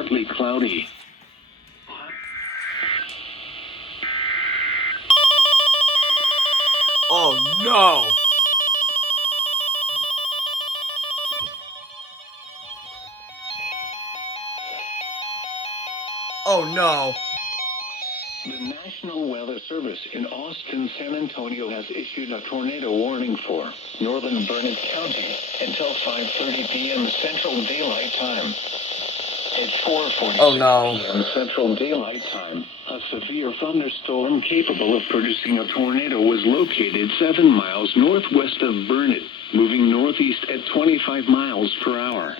partly cloudy. Oh no! Oh no! The National Weather Service in Austin, San Antonio has issued a tornado warning for northern Burnett County until 5:30 p.m. Central Daylight Time. At 4:46 Oh no! p.m. Central Daylight Time, a severe thunderstorm capable of producing a tornado was located 7 miles northwest of Burnett, moving northeast at 25 miles per hour.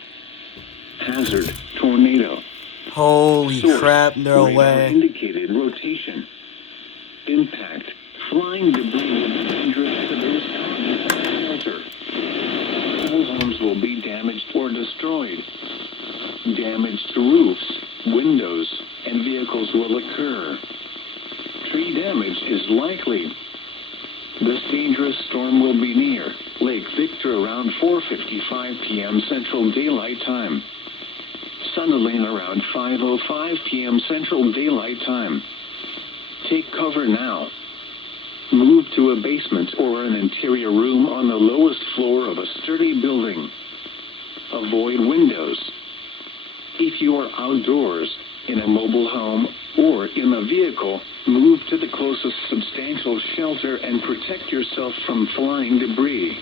Hazard: tornado. Holy Source: crap, no radar way. indicated rotation. Impact: flying debris will be dangerous to those caught in shelter. All homes will be damaged or destroyed. Damage to roofs, windows, and vehicles will occur. Tree damage is likely. This dangerous storm will be near Lake Victor around 4:55 p.m. Central Daylight Time. Sunderland around 5:05 p.m. Central Daylight Time. Take cover now. Move to a basement or an interior room on the lowest floor of a sturdy building. Avoid windows. If you are outdoors, in a mobile home, or in a vehicle, move to the closest substantial shelter and protect yourself from flying debris.